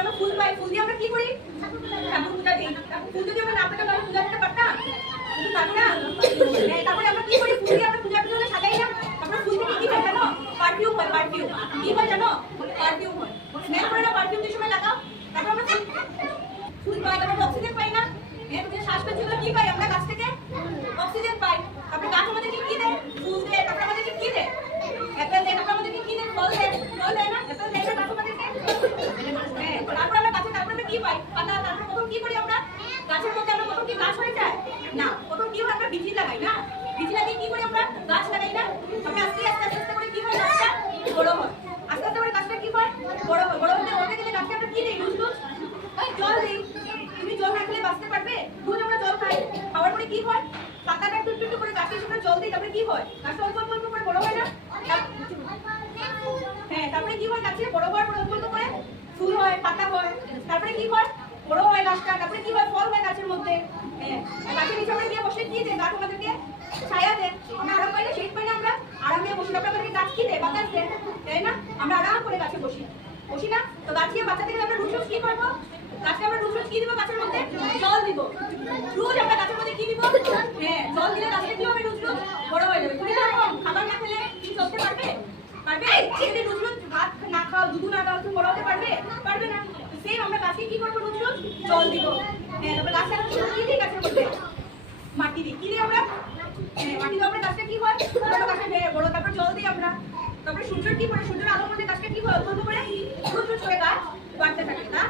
আমরা ফুল পাই, ফুল দিয়ে আমরা কি করি? ঠাকুর পূজা দিই। ফুল যদি আমরা না পেতাম তাহলে পূজা দিতে পারতাম? কিন্তু পারতাম। তারপরে আমরা কি করি? ফুল দিয়ে আমরা পূজার জন্য সাজাই না? আমরা ফুল দিয়ে কি হয় জানো? পারফিউম হয়, পারফিউম। কি হয় জানো? পারফিউম হয়। স্মেল করে না পারফিউম যে সময় লাগাও? তারপর আমরা ফুল পাই, তারপর অক্সিজেন পাই না? তুমি শ্বাস পেছনে কি পাই আমরা গাছ থেকে? অক্সিজেন পাই। তারপরে গাছ আমাদেরকে কি দেয়? ফুল দেয়। তারপরে আমাদেরকে কি দেয়? অ্যাপেল দেয়। তারপর আমাদেরকে কি দেয়? ফল দেয়। ফল দেয় না? অ্যাপেল দেয় না গাছ আমাদেরকে? তারপর আমরা গাছে তারপর আমরা কি পাই? পাতা। তারপর প্রথম কি করি আমরা? গাছের মধ্যে আমরা প্রথম কি গাছ হয়ে যায়? না, প্রথম কি হয়? আমরা বীজ লাগাই না? বীজ লাগিয়ে কি করি আমরা? গাছ লাগাই না? আমরা আস্তে আস্তে আস্তে আস্তে করে কি হয়? গাছটা বড় হয়। আস্তে আস্তে করে গাছটা কি হয়? বড় হয়। বড় হতে গেলে গাছটা আমরা কি দিই? রোজ রোজ জল দিই। তুমি জল না খেলে বাঁচতে পারবে? রোজ আমরা জল খাই। খাওয়ার পরে কি হয়? পাতাটা একটু একটু করে গাছে আমরা জল দিই। তারপরে কি হয়? গাছটা অল্প অল্প করে বড় হয় না? হ্যাঁ, তারপরে কি হয়? গাছে বড় হওয়ার পরে অল্প অল্প করে ফুল হয়, পাতা হয়। তারপরে কি হয়? বড় হয় গাছটা। তারপরে কি হয়? ফল হয় গাছের মধ্যে। হ্যাঁ, গাছের নিচে আমরা গিয়ে বসে কি দেয়? গাছ আমাদেরকে ছায়া দেয়। আমরা আরাম পাই না? শীত পাই না? আমরা আরাম নিয়ে বসি। তারপরে আমাদেরকে গাছ কি দেয়? বাতাস দেয়, তাই না? আমরা আরাম করে গাছে বসি, বসি না? তো গাছ দিয়ে বাচ্চা থেকে আমরা রোজ রোজ কি করবো? গাছকে আমরা রোজ রোজ কি দিব? গাছের মধ্যে জল দিব। রোজ আমরা গাছের মধ্যে কি দিব? হ্যাঁ, জল দিলে গাছটা কি হবে? রোজ রোজ বড় হয়ে যাবে। তুমি কিরকম খাবার না খেলে কি চলতে পারবে? পারবে? যদি রোজ রোজ ভাত না খাও, দুধ না খাও, তুমি বড় হতে পারবে? পারবে না। সেম আমরা গাছকে কি করবো? রোজ রোজ জল দিব। হ্যাঁ, তারপরে গাছটা কি দিই? গাছের মধ্যে মাটি দিই। কি দিই আমরা? হ্যাঁ, মাটি দিয়ে আমরা গাছটা কি হয়? গাছটা বড়। তারপর জল দিই আমরা। তারপরে সূর্যের কি করে? সূর্যের আলোর মধ্যে গাছটা কি হয়? অল্প অল্প করে রোজ রোজ করে গাছ বাড়তে থাকে না?